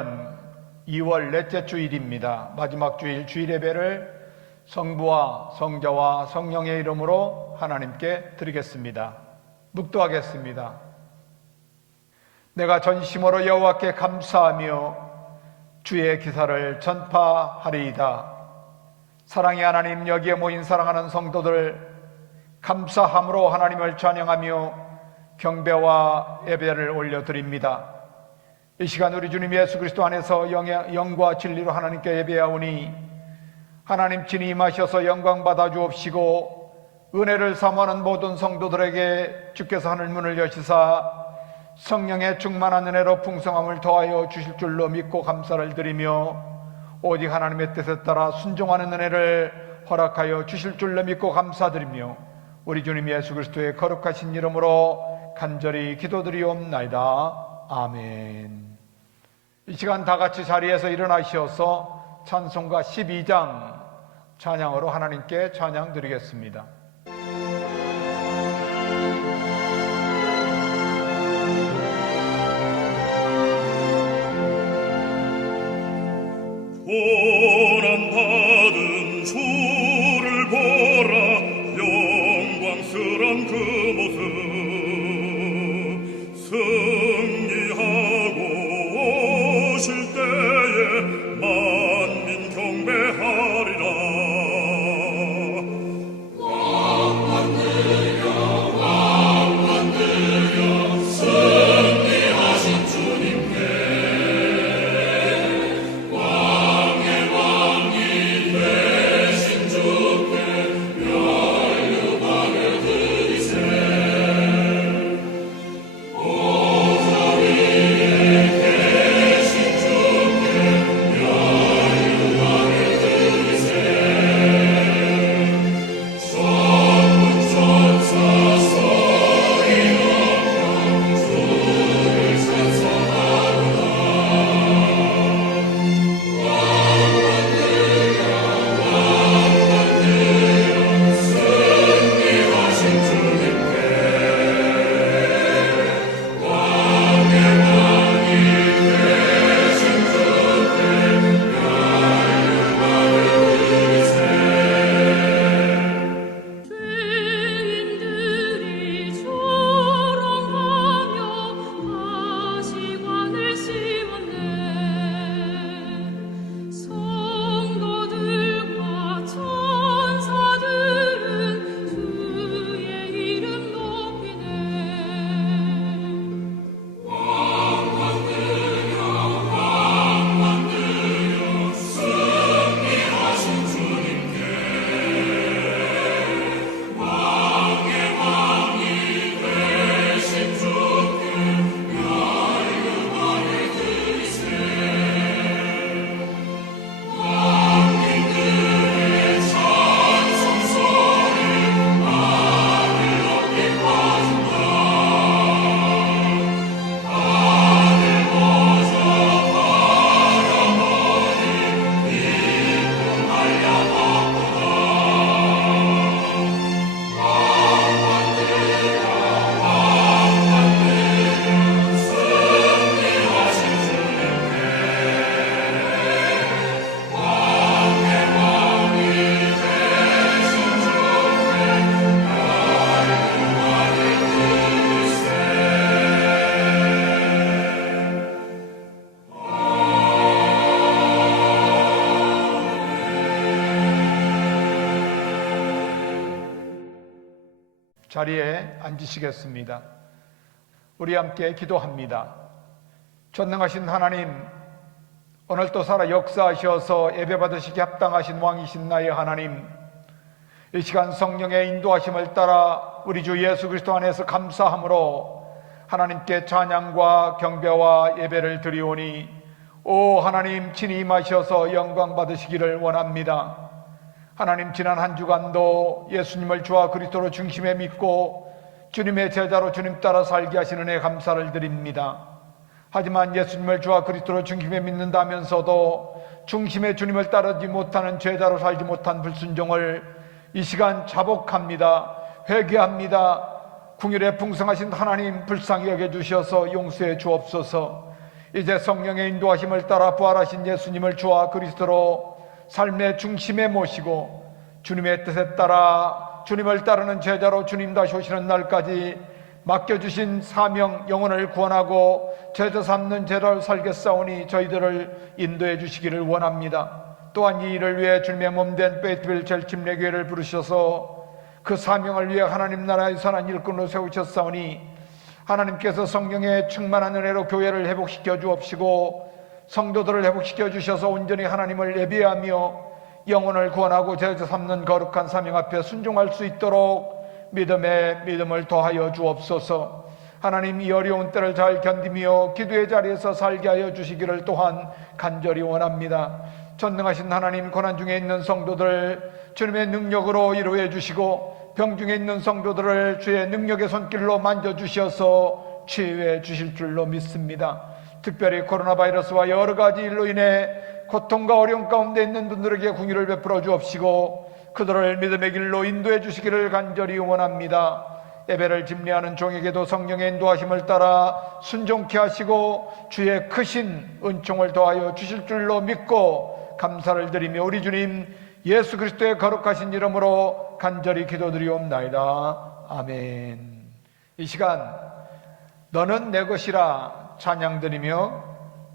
오늘은 2월 넷째 주일입니다. 마지막 주일 주일 예배를 성부와 성자와 성령의 이름으로 하나님께 드리겠습니다. 묵도하겠습니다. 내가 전심으로 여호와께 감사하며 주의 기사를 전파하리이다. 사랑의 하나님, 여기에 모인 사랑하는 성도들 감사함으로 하나님을 찬양하며 경배와 예배를 올려드립니다. 이 시간 우리 주님 예수 그리스도 안에서 영과 진리로 하나님께 예배하오니 하나님 친히 임하셔서 영광 받아 주옵시고 은혜를 사모하는 모든 성도들에게 주께서 하늘 문을 여시사 성령의 충만한 은혜로 풍성함을 더하여 주실 줄로 믿고 감사를 드리며 오직 하나님의 뜻에 따라 순종하는 은혜를 허락하여 주실 줄로 믿고 감사드리며 우리 주님 예수 그리스도의 거룩하신 이름으로 간절히 기도드리옵나이다. 아멘. 이 시간 다 같이 자리에서 일어나셔서 찬송가 12장 찬양으로 하나님께 찬양 드리겠습니다. 고난받은 주를 보라. 영광스런 그 모습 승리하고 오실 때에 만민 경배하리라. 왕 만들여 승리하신 주님께 왕의 왕이 되신 주께 멸류관을 드리세. 보좌 위에 계신 주께 멸류관을 드리세. 천군 천사 서리 높여 주를 찬송하도다. 왕 만들여 승리하신 주님께 왕의 왕이 되신 주께 멸류관을 드리세. 죄인들이 조롱하며 가시관을 심었네. 성도들과 천사들은 주의 이름 높이네. 왕 만들여 승리하신 주님께 왕의 왕이 되신 주께 멸류관을 드리세. 왕님들의 찬송 소리 하늘 높이 퍼진다. 하늘 보좌 바라보니 이쁨 한량없도다. 왕 만들여 승리하신 주님께 왕의 왕이 되신 주께 멸류관을 드리세. 자리에 앉으시겠습니다. 우리 함께 기도합니다. 전능하신 하나님, 오늘도 살아 역사하셔서 예배받으시기 합당하신 왕이신 나의 하나님, 이 시간 성령의 인도하심을 따라 우리 주 예수 그리스도 안에서 감사함으로 하나님께 찬양과 경배와 예배를 드리오니 오 하나님 친히 임하셔서 영광 받으시기를 원합니다. 하나님, 지난 한 주간도 예수님을 주와 그리스도로 중심에 믿고 주님의 제자로 주님 따라 살게 하시는 은혜 감사를 드립니다. 하지만 예수님을 주와 그리스도로 중심에 믿는다면서도 중심에 주님을 따르지 못하는 제자로 살지 못한 불순종을 이 시간 자복합니다. 회개합니다. 궁일에 풍성하신 하나님 불쌍히 여겨 주셔서 용서해 주옵소서. 이제 성령의 인도하심을 따라 부활하신 예수님을 주와 그리스도로 삶의 중심에 모시고 주님의 뜻에 따라 주님을 따르는 제자로 주님 다시 오시는 날까지 맡겨주신 사명 영혼을 구원하고 제자 삼는 제자로 살겠사오니 저희들을 인도해 주시기를 원합니다. 또한 이 일을 위해 주님의 몸된 베이트빌 젤침례교회를 부르셔서 그 사명을 위해 하나님 나라의 선한 일꾼으로 세우셨사오니 하나님께서 성령의 충만한 은혜로 교회를 회복시켜 주옵시고 성도들을 회복시켜 주셔서 온전히 하나님을 예배하며 영혼을 구원하고 제자 삼는 거룩한 사명 앞에 순종할 수 있도록 믿음에 믿음을 더하여 주옵소서. 하나님, 이 어려운 때를 잘 견디며 기도의 자리에서 살게 하여 주시기를 또한 간절히 원합니다. 전능하신 하나님, 고난 중에 있는 성도들 주님의 능력으로 이루어 주시고 병 중에 있는 성도들을 주의 능력의 손길로 만져주셔서 치유해 주실 줄로 믿습니다. 특별히 코로나 바이러스와 여러 가지 일로 인해 고통과 어려움 가운데 있는 분들에게 긍휼을 베풀어 주옵시고 그들을 믿음의 길로 인도해 주시기를 간절히 원합니다. 예배를 집례하는 종에게도 성령의 인도하심을 따라 순종케 하시고 주의 크신 은총을 더하여 주실 줄로 믿고 감사를 드리며 우리 주님 예수 그리스도의 거룩하신 이름으로 간절히 기도드리옵나이다. 아멘. 이 시간 너는 내 것이라 찬양드리며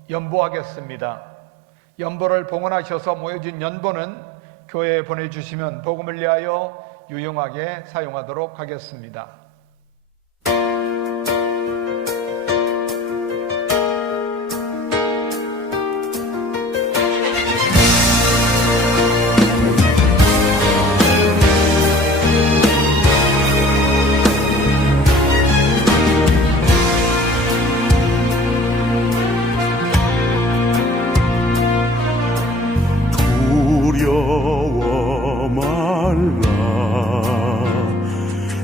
연보하겠습니다. 연보를 봉헌하셔서 모여진 연보는 교회에 보내주시면 복음을 위하여 유용하게 사용하도록 하겠습니다. 두려워 말라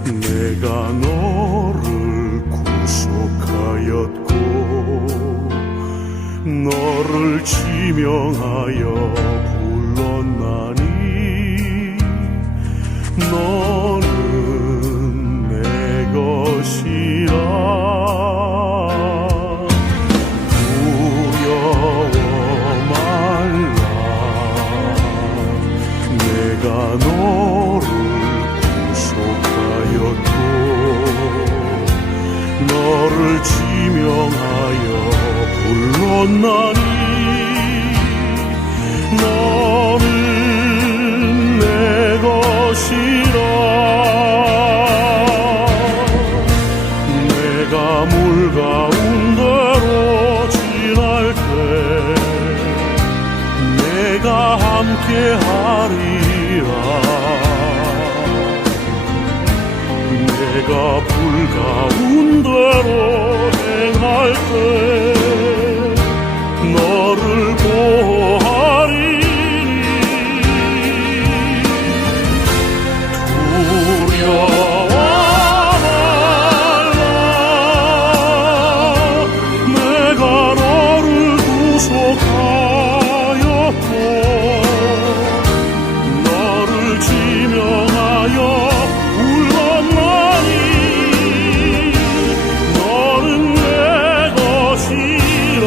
내가 너를 구속하였고 너를 지명하여 불렀나니 너는 내 것이라 두려워 말라 내가 너를 구속하였고 너를 지명하여 불렀나니 너는 내 것이라 내가 물 가운데로 지날 때 내가 함께 하리라 내가 불 가운데로 행할 때 너를 보호하리니 두려워 말라 내가 너를 구속하였고 너를 지명하여 불렀나니 너는 내 것이라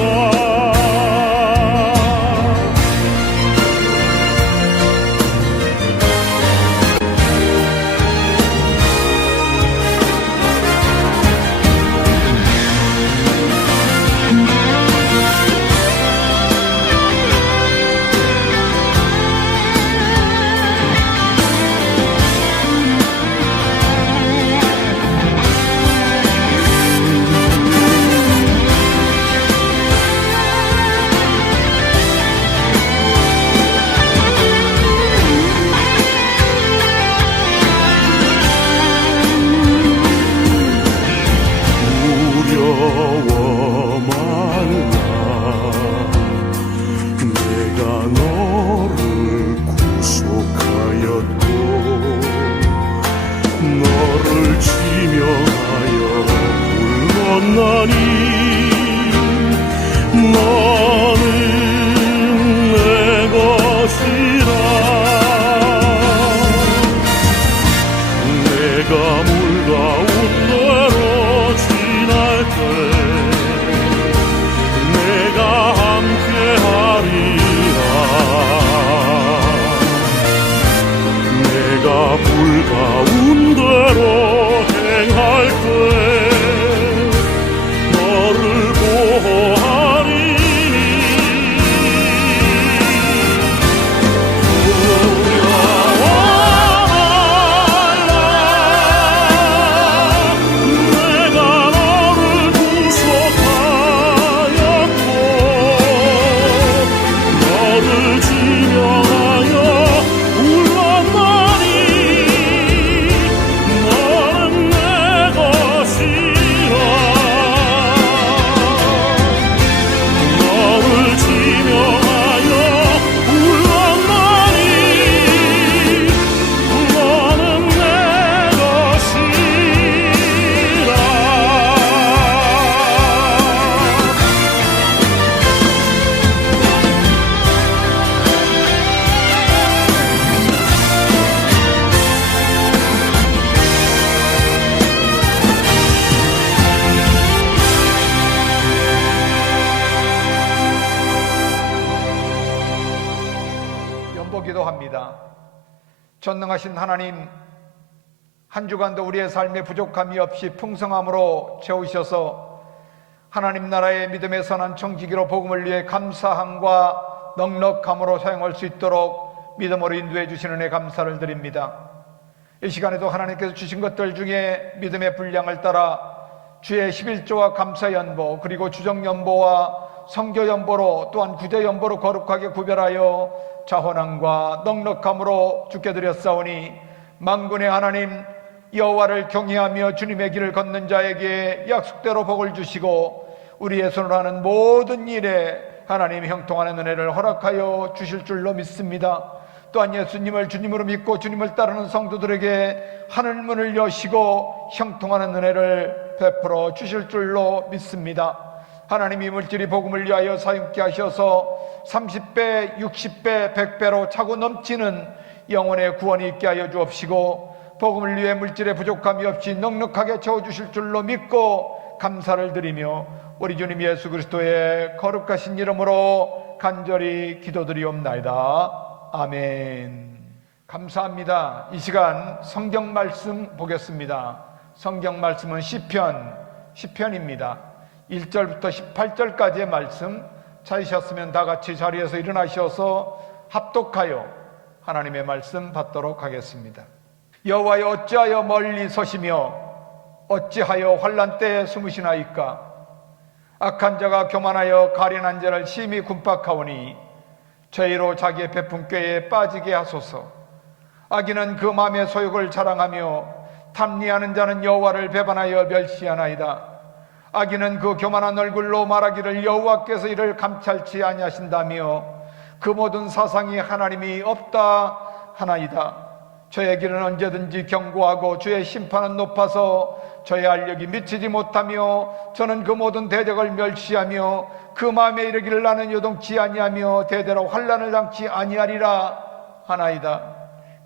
두려워 말라 내가 너를 구속하였고 너를 지명하여 불렀나니 너는 내 것이라 내가 물 가운데로 지날 때 기도합니다. 전능하신 하나님, 한 주간도 우리의 삶에 부족함이 없이 풍성함으로 채우셔서 하나님 나라의 믿음의 선한 청지기로 복음을 위해 감사함과 넉넉함으로 사용할 수 있도록 믿음으로 인도해 주시는 은혜 감사를 드립니다. 이 시간에도 하나님께서 주신 것들 중에 믿음의 분량을 따라 주의 11조와 감사연보, 그리고 주정연보와 성교연보로, 또한 구제연보로 거룩하게 구별하여 자원함과 넉넉함으로 주께 드렸사오니 만군의 하나님 여호와를 경외하며 주님의 길을 걷는 자에게 약속대로 복을 주시고 우리의 손으로 하는 모든 일에 하나님 형통하는 은혜를 허락하여 주실 줄로 믿습니다. 또한 예수님을 주님으로 믿고 주님을 따르는 성도들에게 하늘문을 여시고 형통하는 은혜를 베풀어 주실 줄로 믿습니다. 하나님이 물질이 복음을 위하여 사용케 하셔서 30배, 60배, 100배로 차고 넘치는 영혼의 구원이 있게 하여 주옵시고 복음을 위해 물질의 부족함이 없이 넉넉하게 채워주실 줄로 믿고 감사를 드리며 우리 주님 예수 그리스도의 거룩하신 이름으로 간절히 기도드리옵나이다. 아멘. 감사합니다. 이 시간 성경 말씀 보겠습니다. 성경 말씀은 시편입니다. 1절부터 18절까지의 말씀 찾으셨으면 다 같이 자리에서 일어나셔서 합독하여 하나님의 말씀 받도록 하겠습니다. 여호와여, 어찌하여 멀리 서시며 어찌하여 환난 때에 숨으시나이까? 악한 자가 교만하여 가련한 자를 심히 군박하오니 죄로 자기의 베푼 꾀에 빠지게 하소서. 악인은 그 마음의 소욕을 자랑하며 탐리하는 자는 여호와를 배반하여 멸시하나이다. 악인은 그 교만한 얼굴로 말하기를 여호와께서 이를 감찰치 아니하신다며 그 모든 사상이 하나님이 없다 하나이다. 저의 길은 언제든지 견고하고 주의 심판은 높아서 저의 알력이 미치지 못하며 저는 그 모든 대적을 멸시하며 그 마음에 이르기를 나는 요동치 아니하며 대대로 환난을 당치 아니하리라 하나이다.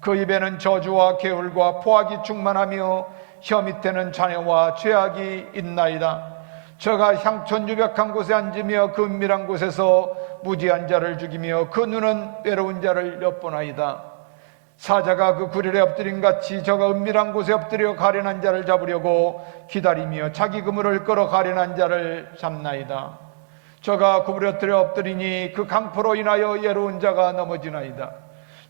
그 입에는 저주와 개울과 포악이 충만하며 혀 밑에는 잔해와 죄악이 있나이다. 저가 향촌 유벽한 곳에 앉으며 그 은밀한 곳에서 무지한 자를 죽이며 그 눈은 외로운 자를 엿보나이다. 사자가 그 구릴에 엎드린 같이 저가 은밀한 곳에 엎드려 가련한 자를 잡으려고 기다리며 자기 그물을 끌어 가련한 자를 잡나이다. 저가 구부려뜨려 엎드리니 그 강포로 인하여 예로운 자가 넘어지나이다.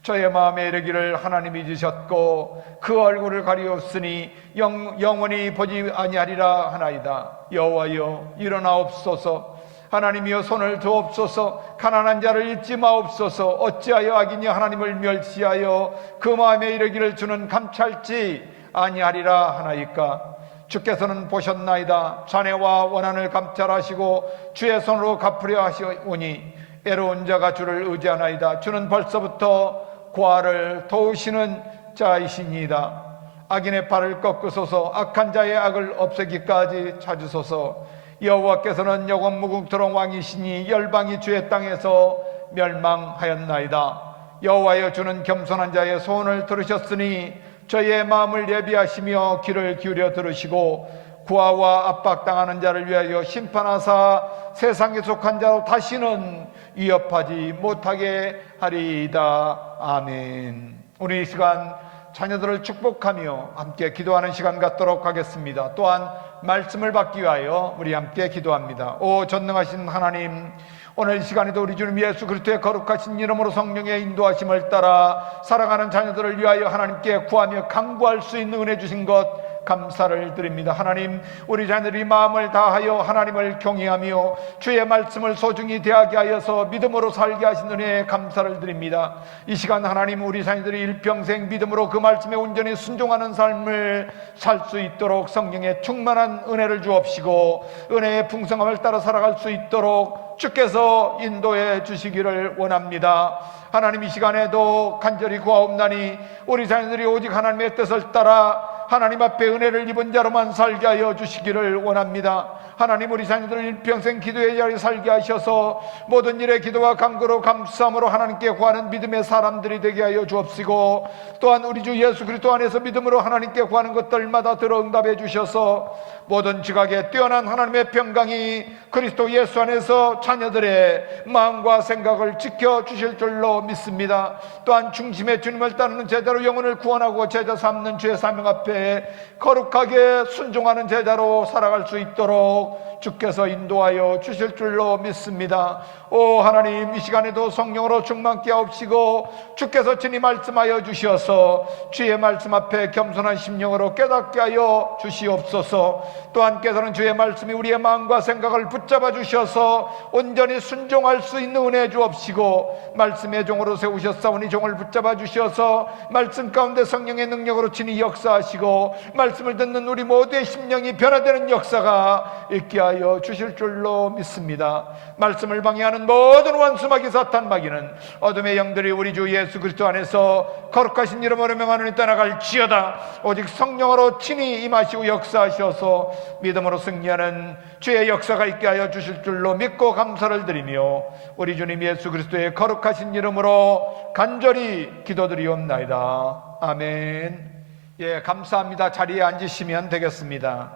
저의 마음에 이르기를 하나님이 지셨고 그 얼굴을 가리었으니 영원히 보지 아니하리라 하나이다. 여호와여, 일어나옵소서. 하나님이여, 손을 두옵소서. 가난한 자를 잊지 마옵소서. 어찌하여 악인이 하나님을 멸시하여 그 마음에 이르기를 주는 감찰지 아니하리라 하나이까? 주께서는 보셨나이다. 잔해와 원한을 감찰하시고 주의 손으로 갚으려 하시오니 애로운 자가 주를 의지하나이다. 주는 벌써부터 고아를 도우시는 자이시니이다. 악인의 발을 꺾으소서. 악한 자의 악을 없애기까지 찾으소서. 여호와께서는 영원 무궁토록 왕이시니 열방이 주의 땅에서 멸망하였나이다. 여호와여, 주는 겸손한 자의 소원을 들으셨으니 저희의 마음을 예비하시며 귀를 기울여 들으시고 구하와 압박당하는 자를 위하여 심판하사 세상에 속한 자로 다시는 위협하지 못하게 하리이다. 아멘. 우리 이 시간 자녀들을 축복하며 함께 기도하는 시간 갖도록 하겠습니다. 또한 말씀을 받기 위하여 우리 함께 기도합니다. 오 전능하신 하나님, 오늘 이 시간에도 우리 주님 예수 그리스도의 거룩하신 이름으로 성령의 인도하심을 따라 살아가는 자녀들을 위하여 하나님께 구하며 간구할 수 있는 은혜 주신 것 감사를 드립니다. 하나님, 우리 자녀들이 마음을 다하여 하나님을 경외하며 주의 말씀을 소중히 대하게 하여서 믿음으로 살게 하신 은혜에 감사를 드립니다. 이 시간 하나님, 우리 자녀들이 일평생 믿음으로 그 말씀에 온전히 순종하는 삶을 살 수 있도록 성령의 충만한 은혜를 주옵시고 은혜의 풍성함을 따라 살아갈 수 있도록 주께서 인도해 주시기를 원합니다. 하나님, 이 시간에도 간절히 구하옵나니 우리 자녀들이 오직 하나님의 뜻을 따라 하나님 앞에 은혜를 입은 자로만 살게 하여 주시기를 원합니다. 하나님, 우리 자녀들을 일평생 기도의 자리에 살게 하셔서 모든 일에 기도와 간구로 감사함으로 하나님께 구하는 믿음의 사람들이 되게 하여 주옵시고 또한 우리 주 예수 그리스도 안에서 믿음으로 하나님께 구하는 것들마다 들어 응답해 주셔서 모든 지각에 뛰어난 하나님의 평강이 그리스도 예수 안에서 자녀들의 마음과 생각을 지켜주실 줄로 믿습니다. 또한 중심의 주님을 따르는 제자로 영혼을 구원하고 제자 삼는 주의 사명 앞에 거룩하게 순종하는 제자로 살아갈 수 있도록 주께서 인도하여 주실 줄로 믿습니다. 오 하나님, 이 시간에도 성령으로 충만케 하옵시고 주께서 친히 말씀하여 주시어서 주의 말씀 앞에 겸손한 심령으로 깨닫게 하여 주시옵소서. 또한 깨달은 주의 말씀이 우리의 마음과 생각을 붙잡아 주셔서 온전히 순종할 수 있는 은혜 주옵시고, 말씀의 종으로 세우셨사오니 종을 붙잡아 주셔서 말씀 가운데 성령의 능력으로 친히 역사하시고 말씀을 듣는 우리 모두의 심령이 변화되는 역사가 있게 하여 주실 줄로 믿습니다. 말씀을 방해하는 모든 원수마귀 사탄마귀는 어둠의 영들이 우리 주 예수 그리스도 안에서 거룩하신 이름으로 명하노니 떠나갈지어다. 오직 성령으로 친히 임하시고 역사하셔서 믿음으로 승리하는 주의 역사가 있게 하여 주실 줄로 믿고 감사를 드리며 우리 주님 예수 그리스도의 거룩하신 이름으로 간절히 기도드리옵나이다. 아멘. 예, 감사합니다. 자리에 앉으시면 되겠습니다.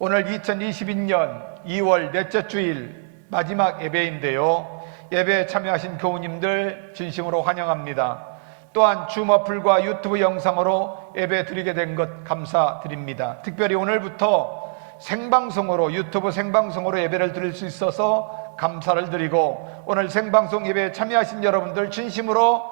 오늘 2022년 2월 넷째 주일 마지막 예배인데요, 예배에 참여하신 교우님들 진심으로 환영합니다. 또한 줌 어플과 유튜브 영상으로 예배 드리게 된 것 감사드립니다. 특별히 오늘부터 생방송으로, 유튜브 생방송으로 예배를 드릴 수 있어서 감사를 드리고, 오늘 생방송 예배에 참여하신 여러분들 진심으로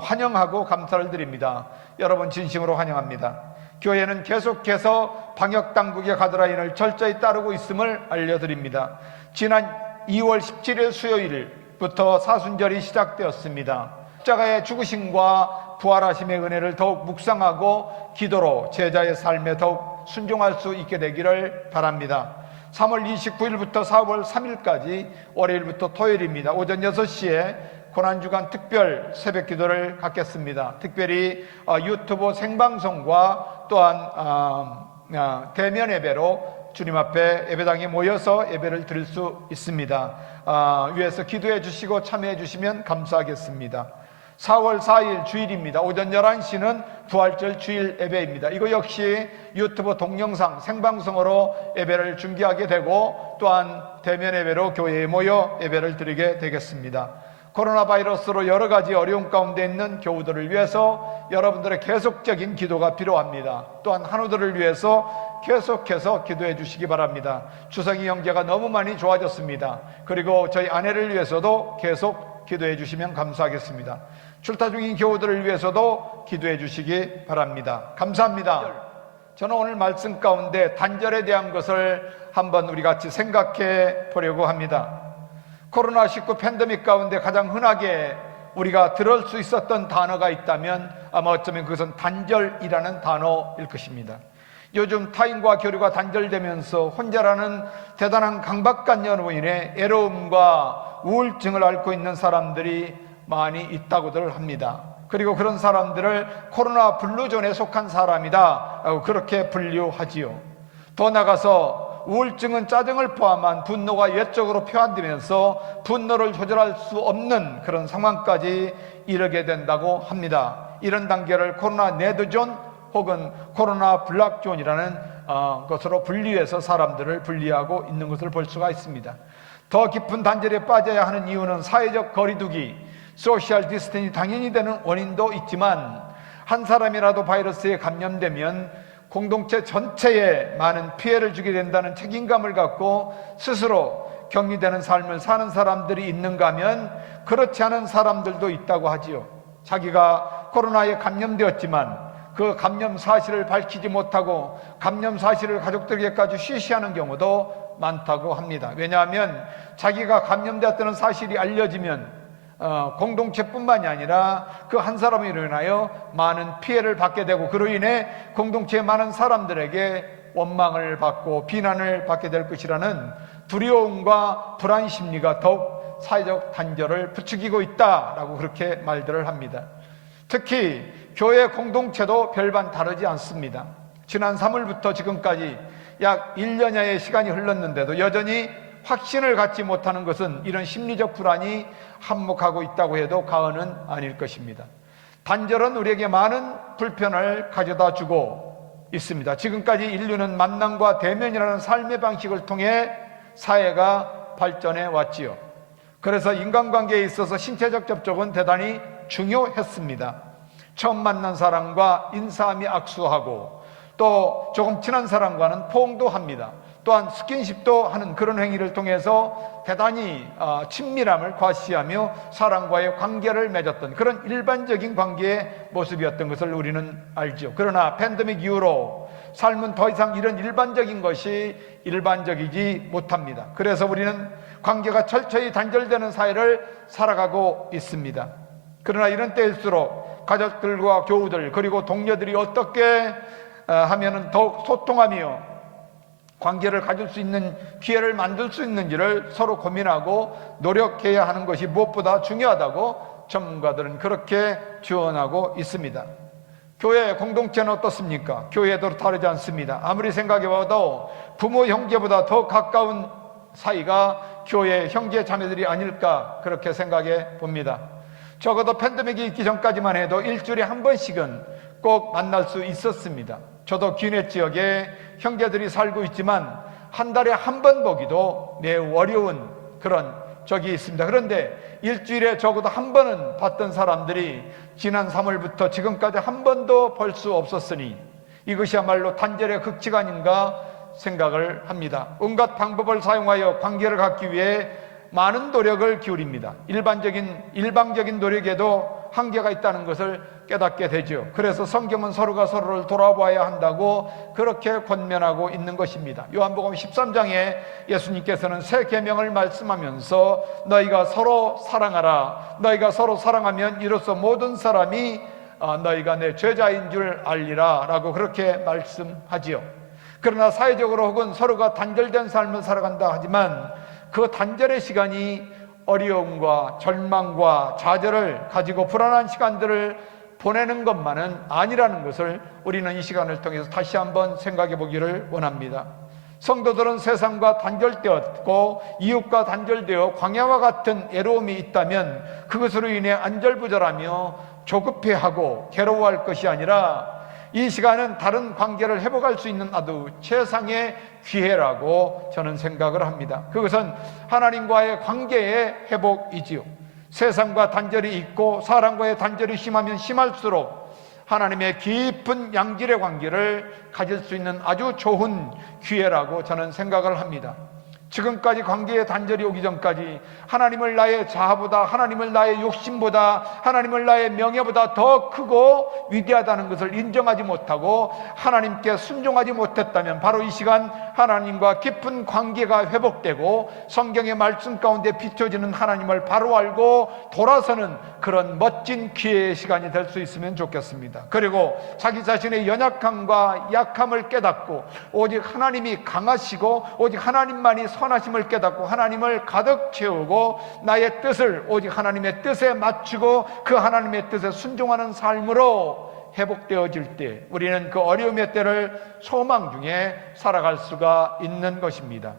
환영하고 감사를 드립니다. 여러분 진심으로 환영합니다. 교회는 계속해서 방역당국의 가드라인을 철저히 따르고 있음을 알려드립니다. 지난 2월 17일 수요일부터 사순절이 시작되었습니다. 십자가의 죽으심과 부활하심의 은혜를 더욱 묵상하고 기도로 제자의 삶에 더욱 순종할 수 있게 되기를 바랍니다. 3월 29일부터 4월 3일까지 월요일부터 토요일입니다. 오전 6시에 고난주간 특별 새벽 기도를 갖겠습니다. 특별히 유튜브 생방송과 또한 대면 예배로 주님 앞에 예배당에 모여서 예배를 드릴 수 있습니다. 위에서 기도해 주시고 참여해 주시면 감사하겠습니다. 4월 4일 주일입니다. 오전 11시는 부활절 주일 예배입니다. 이거 역시 유튜브 동영상 생방송으로 예배를 중계하게 되고, 또한 대면 예배로 교회에 모여 예배를 드리게 되겠습니다. 코로나 바이러스로 여러 가지 어려움 가운데 있는 교우들을 위해서 여러분들의 계속적인 기도가 필요합니다. 또한 한우들을 위해서 계속해서 기도해 주시기 바랍니다. 주성이 형제가 너무 많이 좋아졌습니다. 그리고 저희 아내를 위해서도 계속 기도해 주시면 감사하겠습니다. 출타 중인 교우들을 위해서도 기도해 주시기 바랍니다. 감사합니다. 저는 오늘 말씀 가운데 단절에 대한 것을 한번 우리 같이 생각해 보려고 합니다. 코로나19 팬데믹 가운데 가장 흔하게 우리가 들을 수 있었던 단어가 있다면 아마 어쩌면 그것은 단절이라는 단어일 것입니다. 요즘 타인과 교류가 단절되면서 혼자라는 대단한 강박관념으로 인해 외로움과 우울증을 앓고 있는 사람들이 많이 있다고들 합니다. 그리고 그런 사람들을 코로나 블루존에 속한 사람이다 라고 그렇게 분류하지요. 더 나아가서 우울증은 짜증을 포함한 분노가 외적으로 표현되면서 분노를 조절할 수 없는 그런 상황까지 이르게 된다고 합니다. 이런 단계를 코로나 레드존 혹은 코로나 블락존이라는 것으로 분리해서 사람들을 분리하고 있는 것을 볼 수가 있습니다. 더 깊은 단절에 빠져야 하는 이유는 사회적 거리두기, 소셜 디스턴싱이 당연히 되는 원인도 있지만, 한 사람이라도 바이러스에 감염되면 공동체 전체에 많은 피해를 주게 된다는 책임감을 갖고 스스로 격리되는 삶을 사는 사람들이 있는가 하면 그렇지 않은 사람들도 있다고 하지요. 자기가 코로나에 감염되었지만 그 감염 사실을 밝히지 못하고 감염 사실을 가족들에게까지 쉬쉬하는 경우도 많다고 합니다. 왜냐하면 자기가 감염되었다는 사실이 알려지면 공동체뿐만이 아니라 그 한 사람으로 인하여 많은 피해를 받게 되고, 그로 인해 공동체의 많은 사람들에게 원망을 받고 비난을 받게 될 것이라는 두려움과 불안 심리가 더욱 사회적 단절을 부추기고 있다라고 그렇게 말들을 합니다. 특히 교회 공동체도 별반 다르지 않습니다. 지난 3월부터 지금까지 약 1년여의 시간이 흘렀는데도 여전히 확신을 갖지 못하는 것은 이런 심리적 불안이 한몫하고 있다고 해도 과언은 아닐 것입니다. 단절은 우리에게 많은 불편을 가져다 주고 있습니다. 지금까지 인류는 만남과 대면이라는 삶의 방식을 통해 사회가 발전해 왔지요. 그래서 인간관계에 있어서 신체적 접촉은 대단히 중요했습니다. 처음 만난 사람과 인사하며 악수하고 또 조금 친한 사람과는 포옹도 합니다. 또한 스킨십도 하는 그런 행위를 통해서 대단히 친밀함을 과시하며 사람과의 관계를 맺었던 그런 일반적인 관계의 모습이었던 것을 우리는 알죠. 그러나 팬데믹 이후로 삶은 더 이상 이런 일반적인 것이 일반적이지 못합니다. 그래서 우리는 관계가 철저히 단절되는 사회를 살아가고 있습니다. 그러나 이런 때일수록 가족들과 교우들 그리고 동료들이 어떻게 하면은 더욱 소통하며 관계를 가질 수 있는 기회를 만들 수 있는지를 서로 고민하고 노력해야 하는 것이 무엇보다 중요하다고 전문가들은 그렇게 주원하고 있습니다. 교회 공동체는 어떻습니까? 교회도 다르지 않습니다. 아무리 생각해봐도 부모 형제보다 더 가까운 사이가 교회 형제 자매들이 아닐까 그렇게 생각해 봅니다. 적어도 팬데믹이 있기 전까지만 해도 일주일에 한 번씩은 꼭 만날 수 있었습니다. 저도 귀내 지역에 형제들이 살고 있지만 한 달에 한 번 보기도 매우 어려운 그런 적이 있습니다. 그런데 일주일에 적어도 한 번은 봤던 사람들이 지난 3월부터 지금까지 한 번도 볼 수 없었으니 이것이야말로 단절의 극치가 아닌가 생각을 합니다. 온갖 방법을 사용하여 관계를 갖기 위해 많은 노력을 기울입니다. 일방적인 노력에도 한계가 있다는 것을 깨닫게 되죠. 그래서 성경은 서로가 서로를 돌아봐야 한다고 그렇게 권면하고 있는 것입니다. 요한복음 13장에 예수님께서는 새 계명을 말씀하면서 너희가 서로 사랑하라. 너희가 서로 사랑하면 이로써 모든 사람이 너희가 내 제자인 줄 알리라 라고 그렇게 말씀하지요. 그러나 사회적으로 혹은 서로가 단절된 삶을 살아간다 하지만 그 단절의 시간이 어려움과 절망과 좌절을 가지고 불안한 시간들을 보내는 것만은 아니라는 것을 우리는 이 시간을 통해서 다시 한번 생각해 보기를 원합니다. 성도들은 세상과 단절되었고 이웃과 단절되어 광야와 같은 애로움이 있다면 그것으로 인해 안절부절하며 조급해하고 괴로워할 것이 아니라 이 시간은 다른 관계를 회복할 수 있는 아주 최상의 기회라고 저는 생각을 합니다. 그것은 하나님과의 관계의 회복이지요. 세상과 단절이 있고 사람과의 단절이 심하면 심할수록 하나님의 깊은 양질의 관계를 가질 수 있는 아주 좋은 기회라고 저는 생각을 합니다. 지금까지 관계의 단절이 오기 전까지 하나님을 나의 자아보다, 하나님을 나의 욕심보다, 하나님을 나의 명예보다 더 크고 위대하다는 것을 인정하지 못하고 하나님께 순종하지 못했다면 바로 이 시간 하나님과 깊은 관계가 회복되고 성경의 말씀 가운데 비춰지는 하나님을 바로 알고 돌아서는 그런 멋진 기회의 시간이 될 수 있으면 좋겠습니다. 그리고 자기 자신의 연약함과 약함을 깨닫고 오직 하나님이 강하시고 오직 하나님만이 선하심을 깨닫고 하나님을 가득 채우고 나의 뜻을 오직 하나님의 뜻에 맞추고 그 하나님의 뜻에 순종하는 삶으로 회복되어질 때 우리는 그 어려움의 때를 소망 중에 살아갈 수가 있는 것입니다.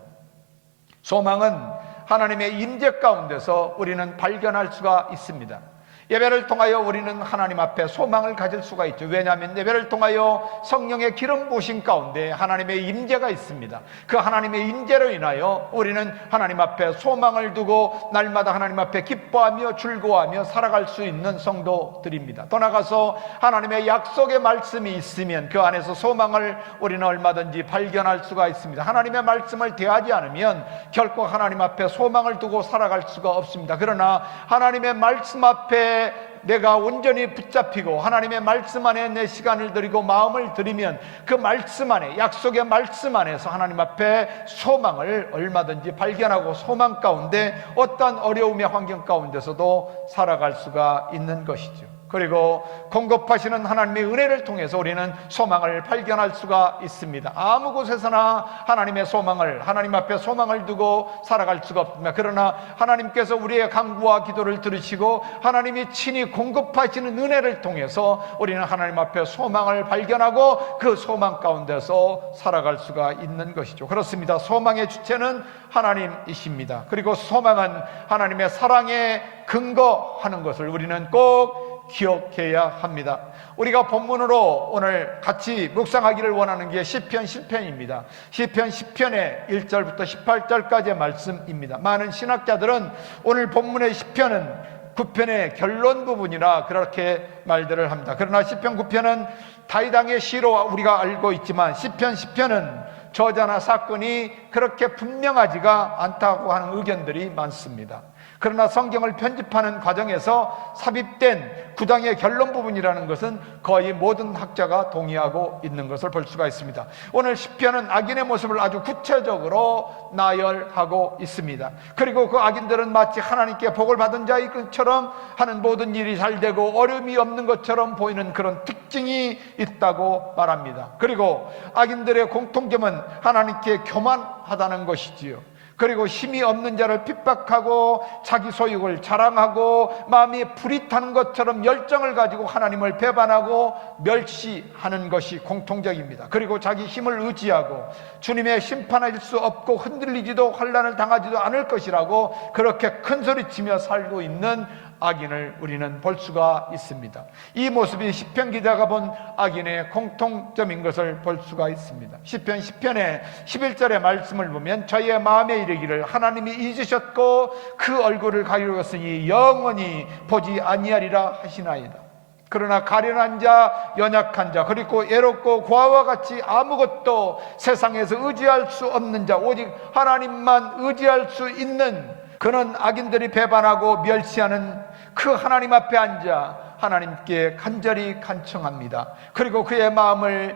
소망은 하나님의 임재 가운데서 우리는 발견할 수가 있습니다. 예배를 통하여 우리는 하나님 앞에 소망을 가질 수가 있죠. 왜냐하면 예배를 통하여 성령의 기름 부으심 가운데 하나님의 임재가 있습니다. 그 하나님의 임재로 인하여 우리는 하나님 앞에 소망을 두고 날마다 하나님 앞에 기뻐하며 즐거워하며 살아갈 수 있는 성도들입니다. 더 나아가서 하나님의 약속의 말씀이 있으면 그 안에서 소망을 우리는 얼마든지 발견할 수가 있습니다. 하나님의 말씀을 대하지 않으면 결코 하나님 앞에 소망을 두고 살아갈 수가 없습니다. 그러나 하나님의 말씀 앞에 내가 온전히 붙잡히고 하나님의 말씀 안에 내 시간을 들이고 마음을 들이면 그 말씀 안에 약속의 말씀 안에서 하나님 앞에 소망을 얼마든지 발견하고 소망 가운데 어떠한 어려움의 환경 가운데서도 살아갈 수가 있는 것이죠. 그리고 공급하시는 하나님의 은혜를 통해서 우리는 소망을 발견할 수가 있습니다. 아무 곳에서나 하나님의 소망을 하나님 앞에 소망을 두고 살아갈 수가 없습니다. 그러나 하나님께서 우리의 간구와 기도를 들으시고 하나님이 친히 공급하시는 은혜를 통해서 우리는 하나님 앞에 소망을 발견하고 그 소망 가운데서 살아갈 수가 있는 것이죠. 그렇습니다. 소망의 주체는 하나님이십니다. 그리고 소망은 하나님의 사랑에 근거하는 것을 우리는 꼭 기억해야 합니다. 우리가 본문으로 오늘 같이 묵상하기를 원하는 게 시편 10편입니다. 시편 10편의 1절부터 18절까지의 말씀입니다. 많은 신학자들은 오늘 본문의 시편은 9편의 결론 부분이라 그렇게 말들을 합니다. 그러나 시편 9편은 다윗왕의 시로 우리가 알고 있지만 시편 10편은 저자나 사건이 그렇게 분명하지가 않다고 하는 의견들이 많습니다. 그러나 성경을 편집하는 과정에서 삽입된 구장의 결론 부분이라는 것은 거의 모든 학자가 동의하고 있는 것을 볼 수가 있습니다. 오늘 시편은 악인의 모습을 아주 구체적으로 나열하고 있습니다. 그리고 그 악인들은 마치 하나님께 복을 받은 자인 것처럼 하는 모든 일이 잘 되고 어려움이 없는 것처럼 보이는 그런 특징이 있다고 말합니다. 그리고 악인들의 공통점은 하나님께 교만하다는 것이지요. 그리고 힘이 없는 자를 핍박하고 자기 소유를 자랑하고 마음이 불이 타는 것처럼 열정을 가지고 하나님을 배반하고 멸시하는 것이 공통적입니다. 그리고 자기 힘을 의지하고 주님의 심판할 수 없고 흔들리지도 환난을 당하지도 않을 것이라고 그렇게 큰소리치며 살고 있는 악인을 우리는 볼 수가 있습니다. 이 모습이 시편 기자가 본 악인의 공통점인 것을 볼 수가 있습니다. 시편 10편의 11절의 말씀을 보면 저희의 마음에 이르기를 하나님이 잊으셨고 그 얼굴을 가리웠으니 영원히 보지 아니하리라 하시나이다. 그러나 가련한 자, 연약한 자, 그리고 애롭고 고아와 같이 아무것도 세상에서 의지할 수 없는 자, 오직 하나님만 의지할 수 있는 그는 악인들이 배반하고 멸시하는 그 하나님 앞에 앉아 하나님께 간절히 간청합니다. 그리고 그의 마음을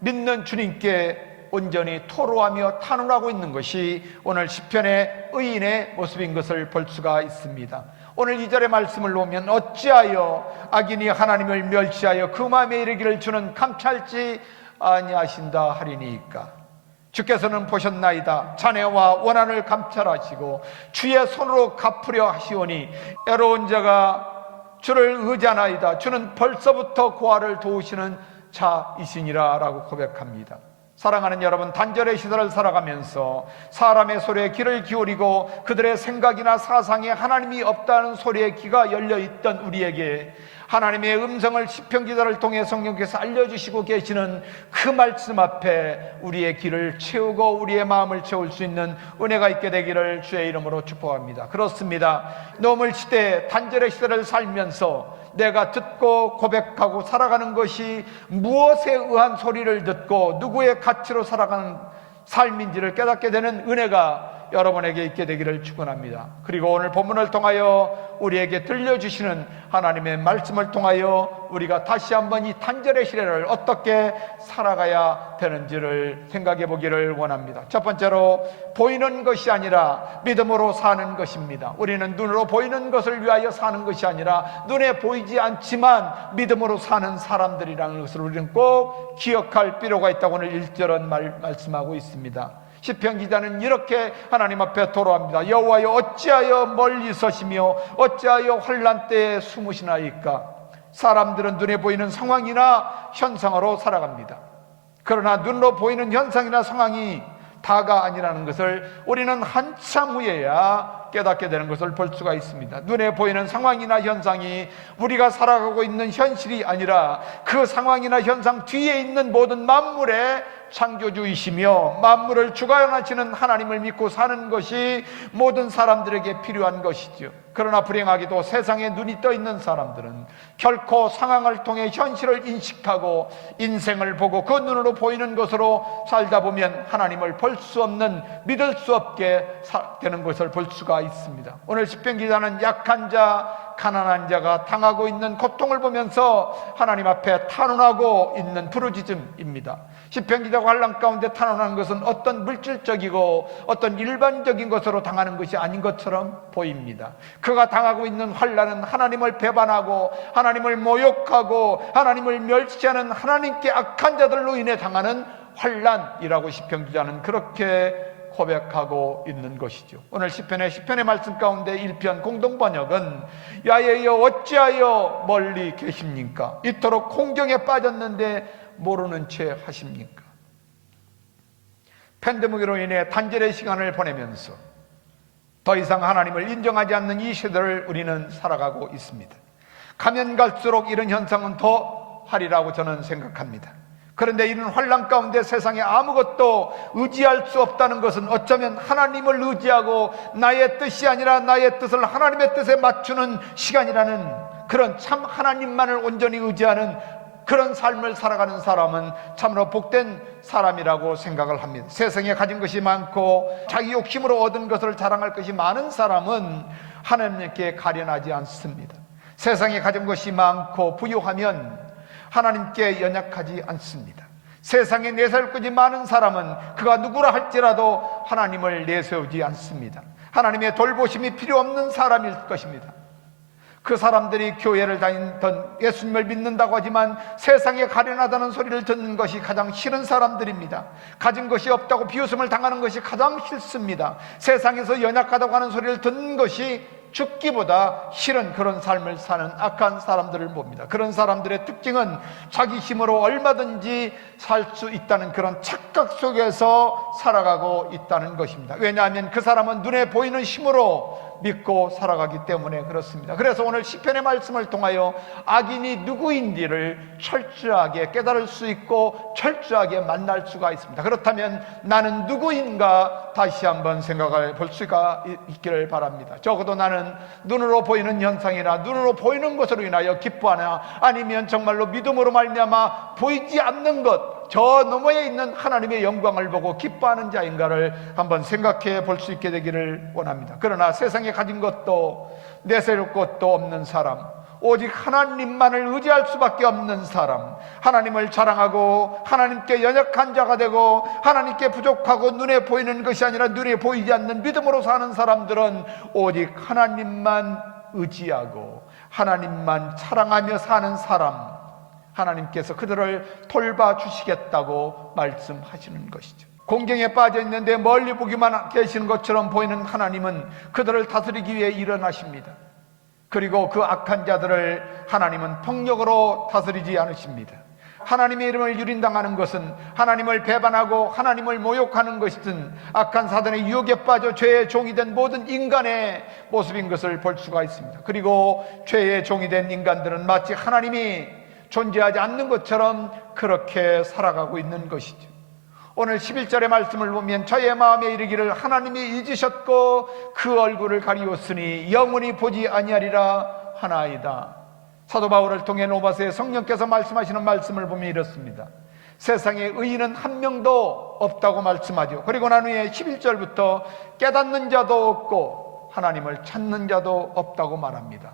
믿는 주님께 온전히 토로하며 탄원하고 있는 것이 오늘 시편의 의인의 모습인 것을 볼 수가 있습니다. 오늘 2절의 말씀을 보면 어찌하여 악인이 하나님을 멸시하여 그 마음에 이르기를 주는 감찰지 아니하신다 하리니까. 주께서는 보셨나이다. 자네와 원한을 감찰하시고 주의 손으로 갚으려 하시오니 애로운 자가 주를 의지하나이다. 주는 벌써부터 고아를 도우시는 자이시니라 라고 고백합니다. 사랑하는 여러분, 단절의 시대를 살아가면서 사람의 소리에 귀를 기울이고 그들의 생각이나 사상에 하나님이 없다는 소리에 귀가 열려있던 우리에게 하나님의 음성을 시편 기자를 통해 성령께서 알려주시고 계시는 그 말씀 앞에 우리의 귀를 채우고 우리의 마음을 채울 수 있는 은혜가 있게 되기를 주의 이름으로 축복합니다. 그렇습니다. 노물 시대, 단절의 시대를 살면서 내가 듣고 고백하고 살아가는 것이 무엇에 의한 소리를 듣고 누구의 가치로 살아가는 삶인지를 깨닫게 되는 은혜가 여러분에게 있게 되기를 축원합니다. 그리고 오늘 본문을 통하여 우리에게 들려주시는 하나님의 말씀을 통하여 우리가 다시 한번 이 단절의 시대를 어떻게 살아가야 되는지를 생각해 보기를 원합니다. 첫 번째로 보이는 것이 아니라 믿음으로 사는 것입니다. 우리는 눈으로 보이는 것을 위하여 사는 것이 아니라 눈에 보이지 않지만 믿음으로 사는 사람들이라는 것을 우리는 꼭 기억할 필요가 있다고 오늘 1절은 말씀하고 있습니다. 시편 기자는 이렇게 하나님 앞에 돌아옵니다. 여호와여 어찌하여 멀리 서시며 어찌하여 환난 때에 숨으시나이까. 사람들은 눈에 보이는 상황이나 현상으로 살아갑니다. 그러나 눈으로 보이는 현상이나 상황이 다가 아니라는 것을 우리는 한참 후에야 깨닫게 되는 것을 볼 수가 있습니다. 눈에 보이는 상황이나 현상이 우리가 살아가고 있는 현실이 아니라 그 상황이나 현상 뒤에 있는 모든 만물의 창조주이시며 만물을 주관하시는 하나님을 믿고 사는 것이 모든 사람들에게 필요한 것이죠. 그러나 불행하게도 세상에 눈이 떠 있는 사람들은 결코 상황을 통해 현실을 인식하고 인생을 보고 그 눈으로 보이는 것으로 살다 보면 하나님을 볼 수 없는, 믿을 수 없게 되는 것을 볼 수가 있습니다. 오늘 시편 기자는 약한 자, 가난한 자가 당하고 있는 고통을 보면서 하나님 앞에 탄원하고 있는 부르짖음입니다. 시편 기자가 환난 가운데 탄원하는 것은 어떤 물질적이고 어떤 일반적인 것으로 당하는 것이 아닌 것처럼 보입니다. 그가 당하고 있는 환난은 하나님을 배반하고 하나님을 모욕하고 하나님을 멸시하는 하나님께 악한 자들로 인해 당하는 환난이라고 시편 기자는 그렇게 고백하고 있는 것이죠. 오늘 시편의 말씀 가운데 1편 공동번역은 야외여 어찌하여 멀리 계십니까? 이토록 공경에 빠졌는데 모르는 채 하십니까? 팬데믹으로 인해 단절의 시간을 보내면서 더 이상 하나님을 인정하지 않는 이 시대를 우리는 살아가고 있습니다. 가면 갈수록 이런 현상은 더 하리라고 저는 생각합니다. 그런데 이런 환난 가운데 세상에 아무것도 의지할 수 없다는 것은 어쩌면 하나님을 의지하고 나의 뜻이 아니라 나의 뜻을 하나님의 뜻에 맞추는 시간이라는, 그런 참 하나님만을 온전히 의지하는 그런 삶을 살아가는 사람은 참으로 복된 사람이라고 생각을 합니다. 세상에 가진 것이 많고 자기 욕심으로 얻은 것을 자랑할 것이 많은 사람은 하나님께 가련하지 않습니다. 세상에 가진 것이 많고 부유하면 하나님께 연약하지 않습니다. 세상에 내세울 것이 많은 사람은 그가 누구라 할지라도 하나님을 내세우지 않습니다. 하나님의 돌보심이 필요 없는 사람일 것입니다. 그 사람들이 교회를 다니던 예수님을 믿는다고 하지만 세상에 가련하다는 소리를 듣는 것이 가장 싫은 사람들입니다. 가진 것이 없다고 비웃음을 당하는 것이 가장 싫습니다. 세상에서 연약하다고 하는 소리를 듣는 것이 죽기보다 싫은 그런 삶을 사는 악한 사람들을 봅니다. 그런 사람들의 특징은 자기 힘으로 얼마든지 살 수 있다는 그런 착각 속에서 살아가고 있다는 것입니다. 왜냐하면 그 사람은 눈에 보이는 힘으로 믿고 살아가기 때문에 그렇습니다. 그래서 오늘 시편의 말씀을 통하여 악인이 누구인지를 철저하게 깨달을 수 있고 철저하게 만날 수가 있습니다. 그렇다면 나는 누구인가 다시 한번 생각해 볼 수가 있기를 바랍니다. 적어도 나는 눈으로 보이는 현상이나 눈으로 보이는 것으로 인하여 기뻐하나, 아니면 정말로 믿음으로 말미암아 보이지 않는 것, 저 너머에 있는 하나님의 영광을 보고 기뻐하는 자인가를 한번 생각해 볼 수 있게 되기를 원합니다. 그러나 세상에 가진 것도 내세울 것도 없는 사람, 오직 하나님만을 의지할 수밖에 없는 사람, 하나님을 자랑하고 하나님께 연약한 자가 되고 하나님께 부족하고 눈에 보이는 것이 아니라 눈에 보이지 않는 믿음으로 사는 사람들은 오직 하나님만 의지하고 하나님만 사랑하며 사는 사람, 하나님께서 그들을 돌봐주시겠다고 말씀하시는 것이죠. 공경에 빠져 있는데 멀리 보기만 계시는 것처럼 보이는 하나님은 그들을 다스리기 위해 일어나십니다. 그리고 그 악한 자들을 하나님은 폭력으로 다스리지 않으십니다. 하나님의 이름을 유린당하는 것은, 하나님을 배반하고 하나님을 모욕하는 것이든 악한 사단의 유혹에 빠져 죄의 종이 된 모든 인간의 모습인 것을 볼 수가 있습니다. 그리고 죄의 종이 된 인간들은 마치 하나님이 존재하지 않는 것처럼 그렇게 살아가고 있는 것이죠. 오늘 11절의 말씀을 보면 저의 마음에 이르기를 하나님이 잊으셨고 그 얼굴을 가리웠으니 영원히 보지 아니하리라 하나이다. 사도 바울을 통해 로마서에 성령께서 말씀하시는 말씀을 보면 이렇습니다. 세상에 의인은 한 명도 없다고 말씀하죠. 그리고 난 후에 11절부터 깨닫는 자도 없고 하나님을 찾는 자도 없다고 말합니다.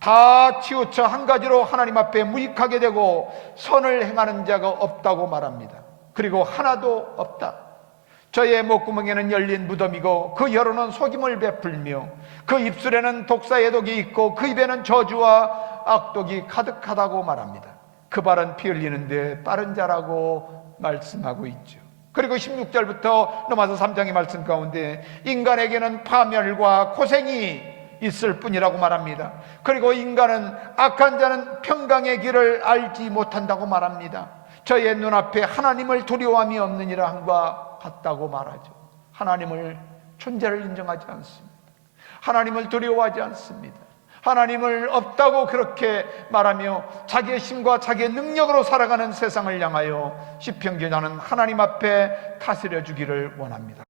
다 치우쳐 한 가지로 하나님 앞에 무익하게 되고 선을 행하는 자가 없다고 말합니다. 그리고 하나도 없다. 저의 목구멍에는 열린 무덤이고 그 혀로는 속임을 베풀며 그 입술에는 독사의 독이 있고 그 입에는 저주와 악독이 가득하다고 말합니다. 그 발은 피 흘리는데 빠른 자라고 말씀하고 있죠. 그리고 16절부터 로마서 3장의 말씀 가운데 인간에게는 파멸과 고생이 있을 뿐이라고 말합니다. 그리고 인간은, 악한 자는 평강의 길을 알지 못한다고 말합니다. 저의 눈앞에 하나님을 두려워함이 없느니라 함과 같다고 말하죠. 하나님을, 존재를 인정하지 않습니다. 하나님을 두려워하지 않습니다. 하나님을 없다고 그렇게 말하며 자기의 힘과 자기의 능력으로 살아가는 세상을 향하여 시편 기자는 하나님 앞에 다스려 주기를 원합니다.